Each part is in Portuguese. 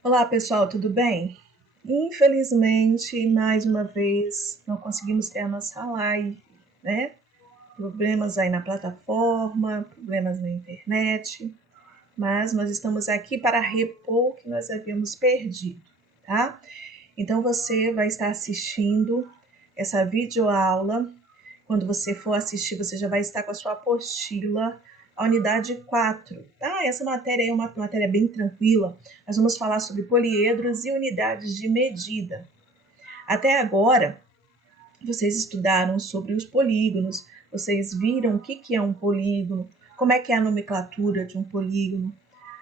Olá pessoal, tudo bem? Infelizmente, mais uma vez, não conseguimos ter a nossa live, né? Problemas aí na plataforma, problemas na internet, mas nós estamos aqui para repor o que nós havíamos perdido, tá? Então você vai estar assistindo essa videoaula. Quando você for assistir, você já vai estar com a sua apostila, a unidade 4, tá? Essa matéria é uma matéria bem tranquila. Nós vamos falar sobre poliedros e unidades de medida. Até agora, vocês estudaram sobre os polígonos, vocês viram o que é um polígono, como é que é a nomenclatura de um polígono,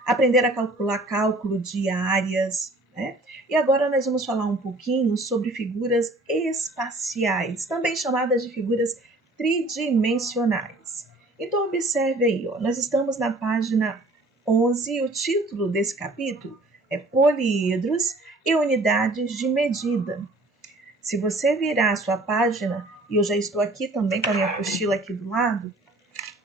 aprenderam a calcular cálculo de áreas, né? E agora nós vamos falar um pouquinho sobre figuras espaciais, também chamadas de figuras tridimensionais. Então observe aí, ó, nós estamos na página 11 e o título desse capítulo é Poliedros e Unidades de Medida. Se você virar a sua página, e eu já estou aqui também com a minha apostila aqui do lado,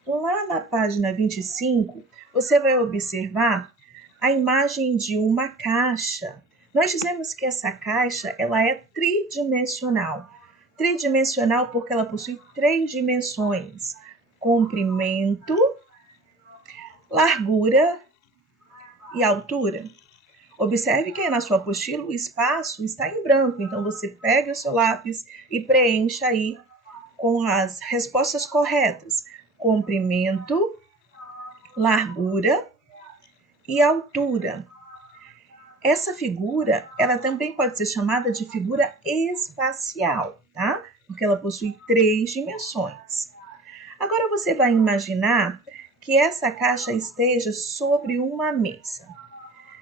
lá na página 25, você vai observar a imagem de uma caixa. Nós dizemos que essa caixa ela é tridimensional. Tridimensional porque ela possui três dimensões: comprimento, largura e altura. Observe que na sua apostila o espaço está em branco, então você pega o seu lápis e preencha aí com as respostas corretas: comprimento, largura e altura. Essa figura, ela também pode ser chamada de figura espacial, tá? Porque ela possui três dimensões. Agora você vai imaginar que essa caixa esteja sobre uma mesa.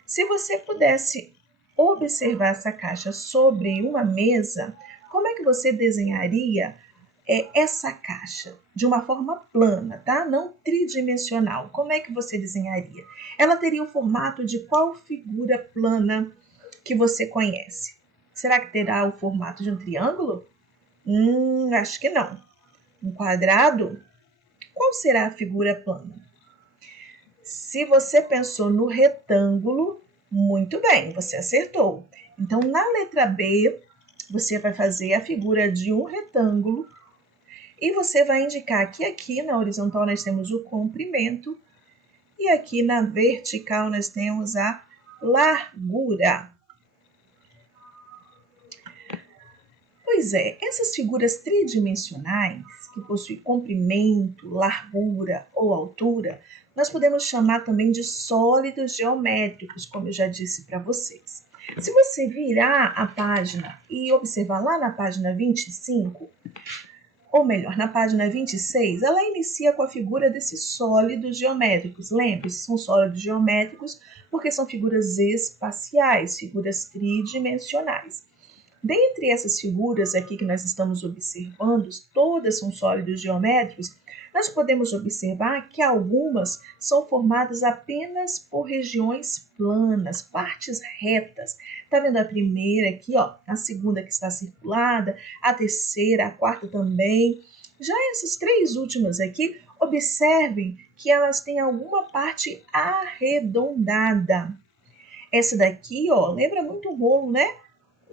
Se você pudesse observar essa caixa sobre uma mesa, como é que você desenharia essa caixa de uma forma plana, tá? Não tridimensional. Como é que você desenharia? Ela teria o formato de qual figura plana que você conhece? Será que terá o formato de um triângulo? Acho que não. Um quadrado? Qual será a figura plana? Se você pensou no retângulo, muito bem, você acertou. Então, na letra B, você vai fazer a figura de um retângulo e você vai indicar que aqui na horizontal nós temos o comprimento e aqui na vertical nós temos a largura. Pois é, essas figuras tridimensionais, que possuem comprimento, largura ou altura, nós podemos chamar também de sólidos geométricos, como eu já disse para vocês. Se você virar a página e observar lá na página 25, ou melhor, na página 26, ela inicia com a figura desses sólidos geométricos. Lembre-se, são sólidos geométricos porque são figuras espaciais, figuras tridimensionais. Dentre essas figuras aqui que nós estamos observando, todas são sólidos geométricos, nós podemos observar que algumas são formadas apenas por regiões planas, partes retas. Tá vendo a primeira aqui, ó, a segunda que está circulada, a terceira, a quarta também. Já essas três últimas aqui, observem que elas têm alguma parte arredondada. Essa daqui, ó, lembra muito um rolo, né?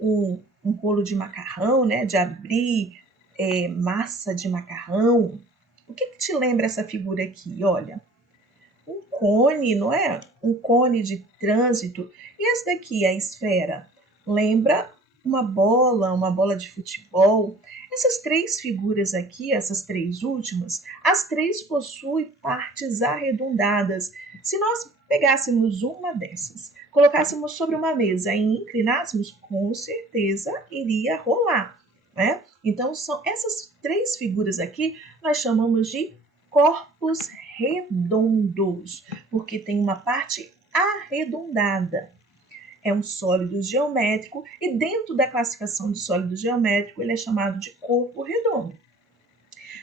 Um rolo de macarrão, né? De abrir massa de macarrão. O que te lembra essa figura aqui? Olha, um cone, não é? Um cone de trânsito. E essa daqui, a esfera, lembra uma bola de futebol. Essas três figuras aqui, essas três últimas, as três possuem partes arredondadas. Se nós pegássemos uma dessas, colocássemos sobre uma mesa e inclinássemos, com certeza iria rolar, né? Então, são essas três figuras aqui, nós chamamos de corpos redondos, porque tem uma parte arredondada. É um sólido geométrico e dentro da classificação de sólido geométrico ele é chamado de corpo redondo.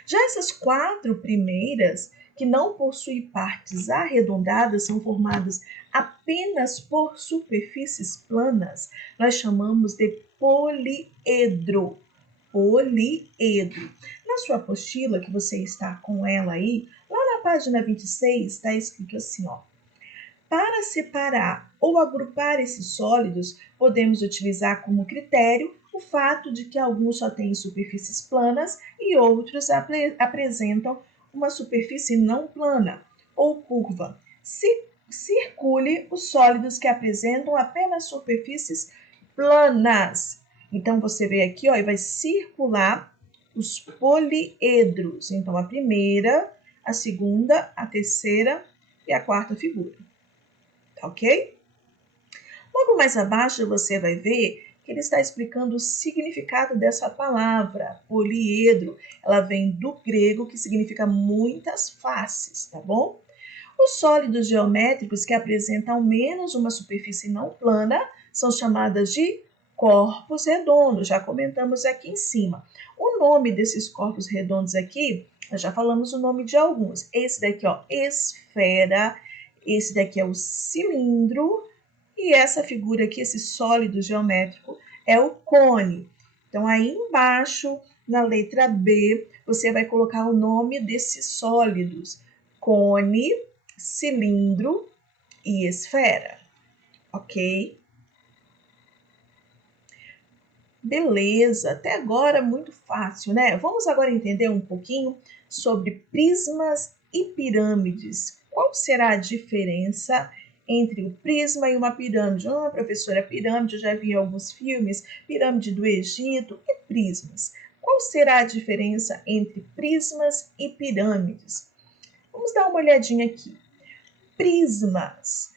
Já essas quatro primeiras, que não possuem partes arredondadas, são formadas apenas por superfícies planas, nós chamamos de poliedro. Poliedro. Na sua apostila, que você está com ela aí, lá na página 26, está escrito assim, ó. Para separar ou agrupar esses sólidos, podemos utilizar como critério o fato de que alguns só têm superfícies planas e outros apresentam uma superfície não plana ou curva. Circule os sólidos que apresentam apenas superfícies planas. Então, você vê aqui, ó, e vai circular os poliedros. Então, a primeira, a segunda, a terceira e a quarta figura. Tá ok? Logo mais abaixo, você vai ver que ele está explicando o significado dessa palavra, poliedro. Ela vem do grego, que significa muitas faces, tá bom? Os sólidos geométricos que apresentam ao menos uma superfície não plana são chamadas de corpos redondos, já comentamos aqui em cima. O nome desses corpos redondos aqui, nós já falamos o nome de alguns. Esse daqui, ó, esfera, esse daqui é o cilindro, e essa figura aqui, esse sólido geométrico, é o cone. Então, aí embaixo, na letra B, você vai colocar o nome desses sólidos: cone, cilindro e esfera, ok? Beleza, até agora muito fácil, né? Vamos agora entender um pouquinho sobre prismas e pirâmides. Qual será a diferença entre o prisma e uma pirâmide? Ah, professora, pirâmide, eu já vi em alguns filmes, pirâmide do Egito e prismas. Qual será a diferença entre prismas e pirâmides? Vamos dar uma olhadinha aqui. Prismas.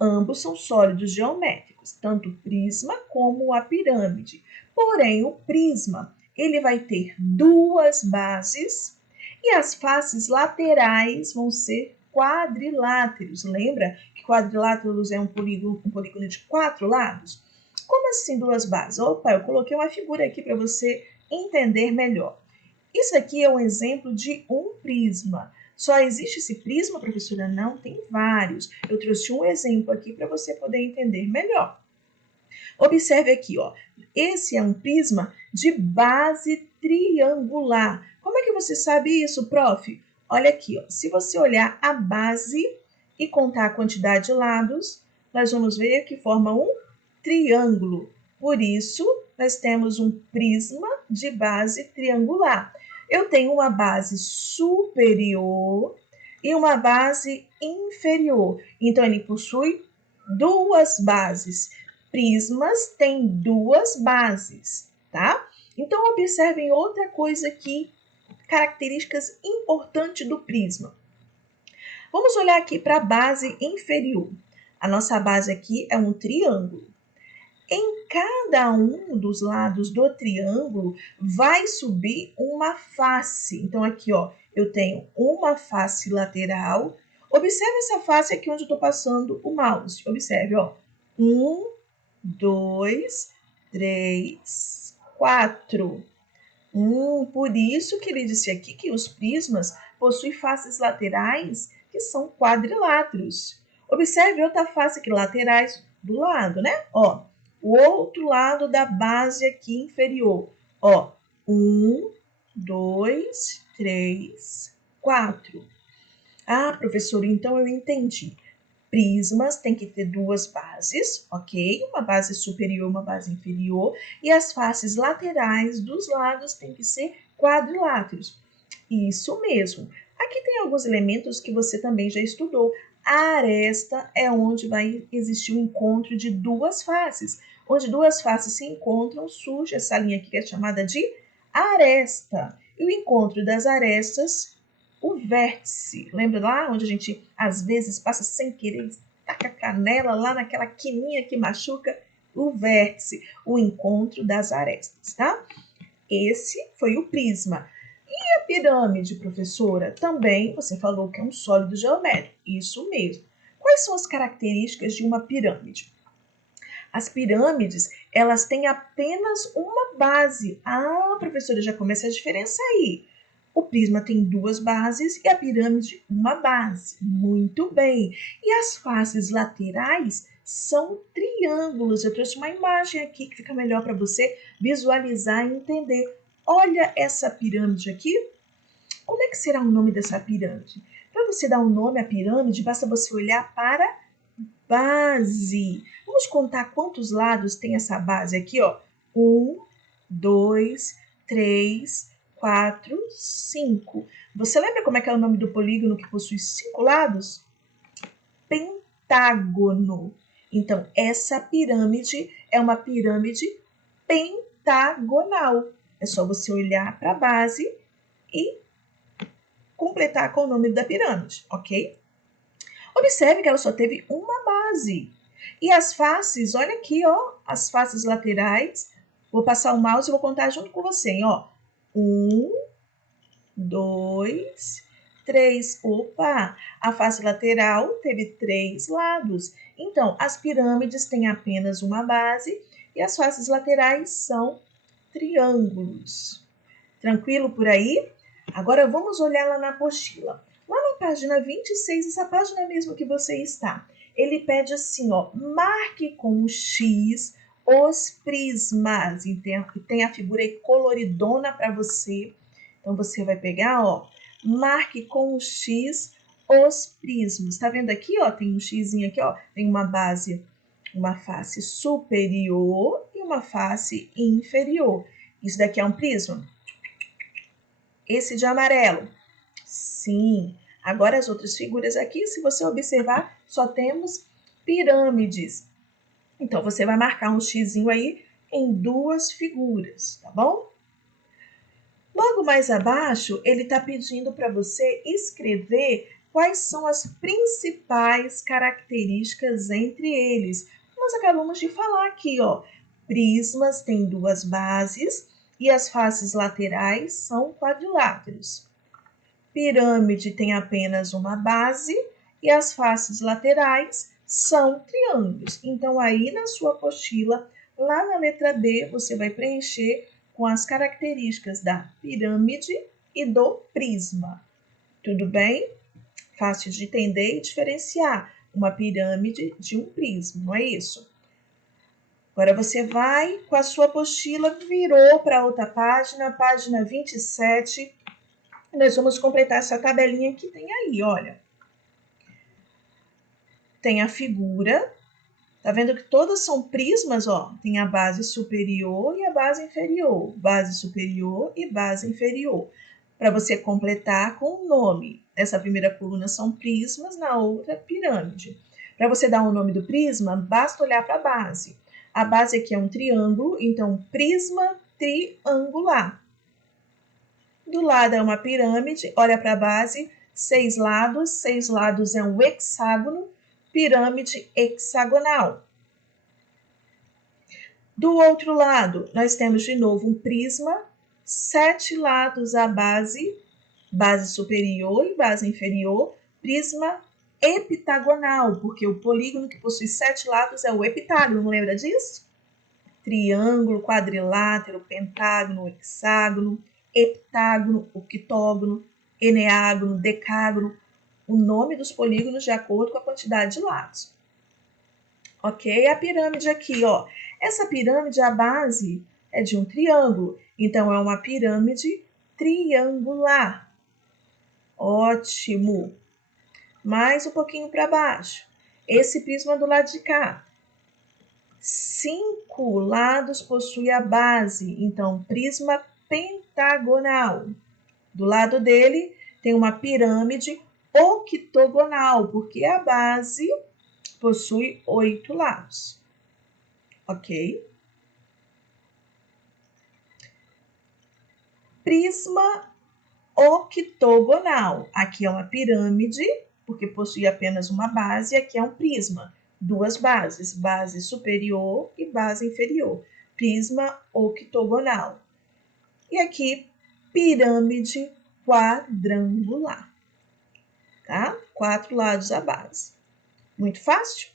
Ambos são sólidos geométricos, tanto o prisma como a pirâmide. Porém, o prisma ele vai ter duas bases e as faces laterais vão ser quadriláteros. Lembra que quadriláteros é um polígono de 4 lados? Como assim duas bases? Opa, eu coloquei uma figura aqui para você entender melhor. Isso aqui é um exemplo de um prisma. Só existe esse prisma, professora? Não, tem vários. Eu trouxe um exemplo aqui para você poder entender melhor. Observe aqui, ó. Esse é um prisma de base triangular. Como é que você sabe isso, prof? Olha aqui, ó. Se você olhar a base e contar a quantidade de lados, nós vamos ver que forma um triângulo. Por isso, nós temos um prisma de base triangular. Eu tenho uma base superior e uma base inferior. Então, ele possui duas bases. Prismas têm duas bases, tá? Então, observem outra coisa aqui, características importantes do prisma. Vamos olhar aqui para a base inferior. A nossa base aqui é um triângulo. Em cada um dos lados do triângulo vai subir uma face. Então, aqui, ó, eu tenho uma face lateral. Observe essa face aqui onde eu estou passando o mouse. Observe, ó. 1, 2, 3, 4. Por isso que ele disse aqui que os prismas possuem faces laterais que são quadriláteros. Observe outra face aqui, laterais do lado, né? Ó, o outro lado da base aqui inferior. Ó, 1, 2, 3, 4. Ah, professor, então eu entendi. Prismas tem que ter duas bases, ok? Uma base superior, uma base inferior. E as faces laterais dos lados têm que ser quadriláteros. Isso mesmo. Aqui tem alguns elementos que você também já estudou. A aresta é onde vai existir o encontro de duas faces. Onde duas faces se encontram, surge essa linha aqui que é chamada de aresta. E o encontro das arestas, o vértice. Lembra lá onde a gente às vezes passa sem querer, taca a canela lá naquela quininha que machuca? O vértice, o encontro das arestas, tá? Esse foi o prisma. E a pirâmide, professora? Também você falou que é um sólido geométrico. Isso mesmo. Quais são as características de uma pirâmide? As pirâmides, elas têm apenas uma base. Ah, professora, já começa a diferença aí. O prisma tem duas bases e a pirâmide uma base. Muito bem. E as faces laterais são triângulos. Eu trouxe uma imagem aqui que fica melhor para você visualizar e entender. Olha essa pirâmide aqui. Como é que será o nome dessa pirâmide? Para você dar um nome à pirâmide, basta você olhar para base. Vamos contar quantos lados tem essa base aqui, ó. 1, 2, 3, 4, 5. Você lembra como é que é o nome do polígono que possui 5 lados? Pentágono. Então, essa pirâmide é uma pirâmide pentagonal. É só você olhar para a base e completar com o nome da pirâmide, ok? Observe que ela só teve uma base. E as faces, olha aqui, ó, as faces laterais. Vou passar o mouse e vou contar junto com você, hein, ó. 1, 2, 3. Opa! A face lateral teve 3 lados. Então, as pirâmides têm apenas uma base e as faces laterais são triângulos. Tranquilo por aí? Agora vamos olhar lá na apostila. Lá na página 26, essa página mesmo que você está, ele pede assim, ó, marque com um X os prismas. E tem a figura aí coloridona para você. Então, você vai pegar, ó, marque com um X os prismas. Tá vendo aqui, ó, tem um Xzinho aqui, ó, tem uma base, uma face superior e uma face inferior. Isso daqui é um prisma? Esse de amarelo? Sim. Agora as outras figuras aqui, se você observar, só temos pirâmides. Então, você vai marcar um xizinho aí em 2 figuras, tá bom? Logo mais abaixo, ele está pedindo para você escrever quais são as principais características entre eles. Nós acabamos de falar aqui, ó. Prismas têm 2 bases e as faces laterais são quadriláteros. Pirâmide tem apenas uma base e as faces laterais são triângulos. Então, aí na sua apostila, lá na letra B, você vai preencher com as características da pirâmide e do prisma. Tudo bem? Fácil de entender e diferenciar uma pirâmide de um prisma, não é isso? Agora você vai com a sua apostila, virou para outra página, página 27, e nós vamos completar essa tabelinha que tem aí, olha. Tem a figura, tá vendo que todas são prismas, ó? Tem a base superior e a base inferior. Base superior e base inferior. Para você completar com o nome. Nessa primeira coluna são prismas, na outra pirâmide. Para você dar o nome do prisma, basta olhar para a base. A base aqui é um triângulo, então prisma triangular. Do lado é uma pirâmide, olha para a base, 6 lados. 6 lados é um hexágono, pirâmide hexagonal. Do outro lado, nós temos de novo um prisma, 7 lados a base, base superior e base inferior, prisma heptagonal, porque o polígono que possui 7 lados é o heptágono, não lembra disso? Triângulo, quadrilátero, pentágono, hexágono, heptágono, octógono, eneágono, decágono, o nome dos polígonos de acordo com a quantidade de lados. Ok? A pirâmide aqui, ó. Essa pirâmide, a base é de um triângulo, então é uma pirâmide triangular. Ótimo! Mais um pouquinho para baixo. Esse prisma do lado de cá. 5 lados possui a base, então prisma pentagonal. Do lado dele tem uma pirâmide octogonal, porque a base possui 8 lados. Ok? Prisma octogonal. Aqui é uma pirâmide, porque possui apenas uma base, e aqui é um prisma. 2 bases, base superior e base inferior. Prisma octogonal. E aqui, pirâmide quadrangular. Tá? 4 lados a base. Muito fácil?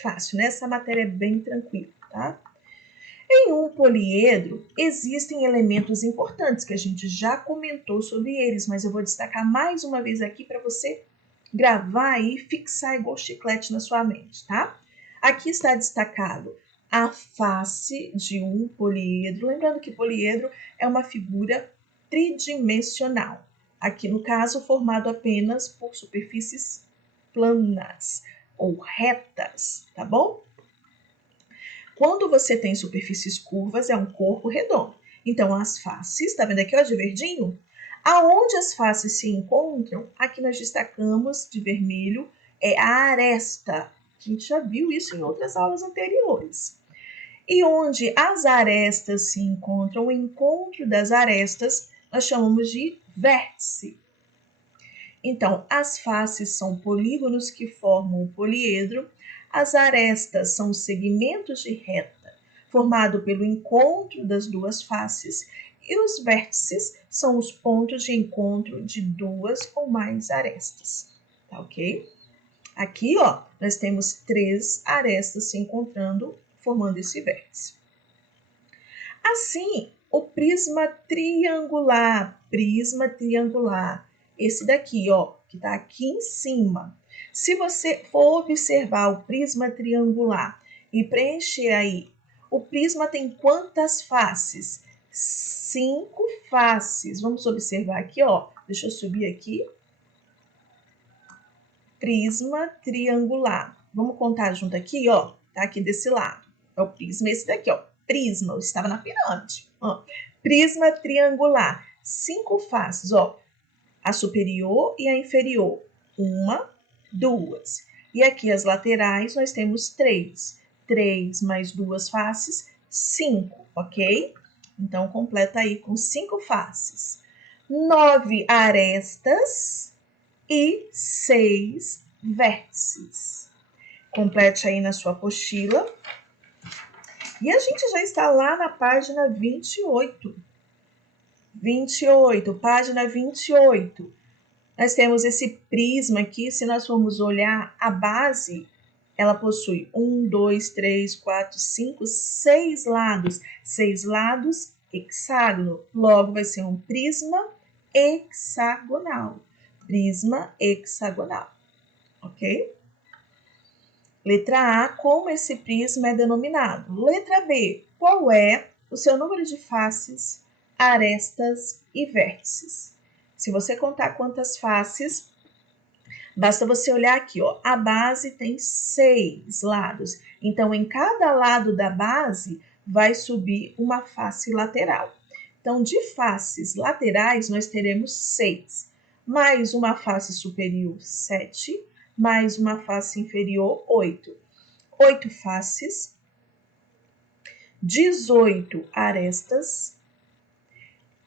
Fácil, né? Essa matéria é bem tranquila, tá? Em um poliedro, existem elementos importantes que a gente já comentou sobre eles, mas eu vou destacar mais uma vez aqui para você gravar e fixar igual chiclete na sua mente, tá? Aqui está destacado a face de um poliedro. Lembrando que poliedro é uma figura tridimensional. Aqui, no caso, formado apenas por superfícies planas. ou retas, tá bom? Quando você tem superfícies curvas, é um corpo redondo. Então, as faces, tá vendo aqui, ó, de verdinho? Aonde as faces se encontram, aqui nós destacamos de vermelho, é a aresta. A gente já viu isso em outras aulas anteriores. E onde as arestas se encontram, o encontro das arestas, nós chamamos de vértice. Então, as faces são polígonos que formam o poliedro, as arestas são segmentos de reta, formado pelo encontro das duas faces, e os vértices são os pontos de encontro de duas ou mais arestas. Tá ok? Aqui, ó, nós temos 3 arestas se encontrando, formando esse vértice. Assim, o prisma triangular, esse daqui, ó, que tá aqui em cima. Se você for observar o prisma triangular e preencher aí, o prisma tem quantas faces? 5 faces. Vamos observar aqui, ó. Deixa eu subir aqui. Prisma triangular. Vamos contar junto aqui, ó. Tá aqui desse lado. É o prisma esse daqui, ó. Prisma, eu estava na pirâmide. Ó. Prisma triangular. 5 faces, ó. A superior e a inferior. 1, 2. E aqui as laterais nós temos 3. 3 mais 2 faces, 5, ok? Então, completa aí com 5 faces. 9 arestas e 6 vértices. Complete aí na sua apostila. E a gente já está lá na página 28. 28, página 28. Nós temos esse prisma aqui, se nós formos olhar a base, ela possui 1, 2, 3, 4, 5, 6 lados. 6 lados, hexágono. Logo, vai ser um prisma hexagonal. Prisma hexagonal, ok? Letra A, como esse prisma é denominado? Letra B, qual é o seu número de faces, arestas e vértices? Se você contar quantas faces, basta você olhar aqui, ó. A base tem 6 lados. Então, em cada lado da base, vai subir uma face lateral. Então, de faces laterais, nós teremos 6. Mais uma face superior, 7. Mais uma face inferior, 8. 8 faces, 18 arestas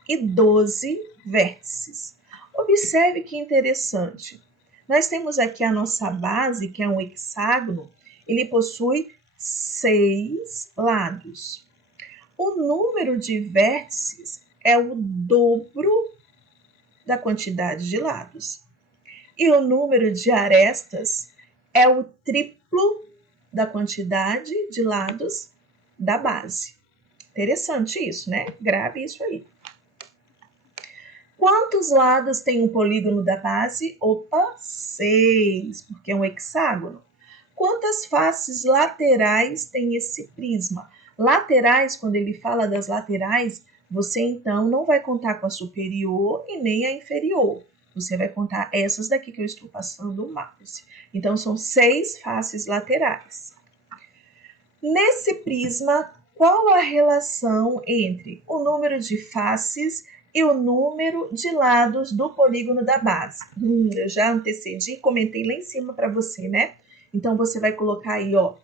e 12 vértices. Observe que interessante. Nós temos aqui a nossa base, que é um hexágono, ele possui 6 lados. O número de vértices é o dobro da quantidade de lados. E o número de arestas é o triplo da quantidade de lados da base. Interessante isso, né? Grave isso aí. Quantos lados tem um polígono da base? Opa, 6, porque é um hexágono. Quantas faces laterais tem esse prisma? Laterais, quando ele fala das laterais, você então não vai contar com a superior e nem a inferior. Você vai contar essas daqui que eu estou passando o mouse. Então, são 6 faces laterais. Nesse prisma, qual a relação entre o número de faces e o número de lados do polígono da base? Eu já antecedi e comentei lá em cima para você, né? Então, você vai colocar aí, ó,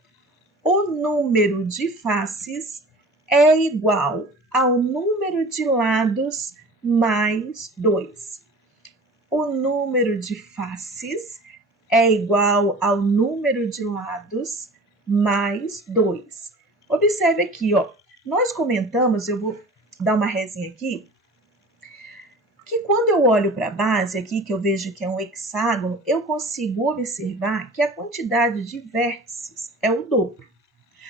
o número de faces é igual ao número de lados mais 2. O número de faces é igual ao número de lados mais 2. Observe aqui, ó. Nós comentamos, eu vou dar uma resinha aqui, que quando eu olho para a base aqui, que eu vejo que é um hexágono, eu consigo observar que a quantidade de vértices é o dobro.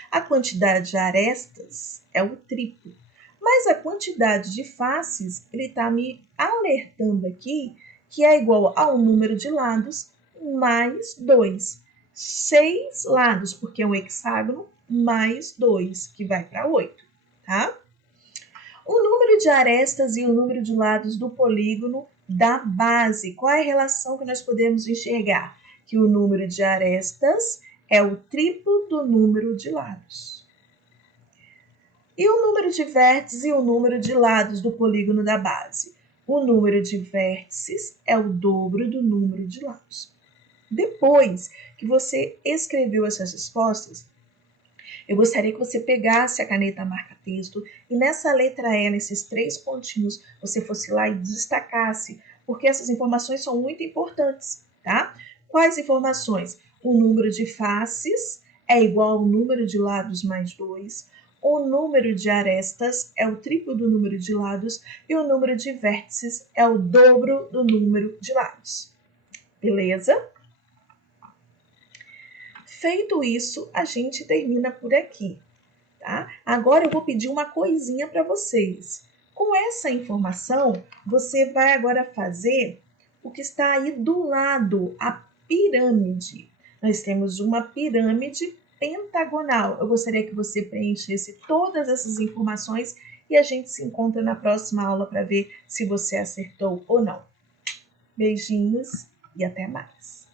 A quantidade de arestas é o triplo. Mas a quantidade de faces, ele está me alertando aqui que é igual ao número de lados mais 2. 6 lados, porque é um hexágono, mais 2, que vai para 8, tá? O número de arestas e o número de lados do polígono da base. Qual é a relação que nós podemos enxergar? que o número de arestas é o triplo do número de lados. E o número de vértices e o número de lados do polígono da base? O número de vértices é o dobro do número de lados. Depois que você escreveu essas respostas, eu gostaria que você pegasse a caneta marca-texto e nessa letra E, nesses 3 pontinhos, você fosse lá e destacasse, porque essas informações são muito importantes, tá? Quais informações? O número de faces é igual ao número de lados mais 2, o número de arestas é o triplo do número de lados e o número de vértices é o dobro do número de lados. Beleza? Feito isso, a gente termina por aqui, tá? Agora eu vou pedir uma coisinha para vocês. Com essa informação, você vai agora fazer o que está aí do lado, a pirâmide. Nós temos uma pirâmide pentagonal. Eu gostaria que você preenchesse todas essas informações e a gente se encontra na próxima aula para ver se você acertou ou não. Beijinhos e até mais!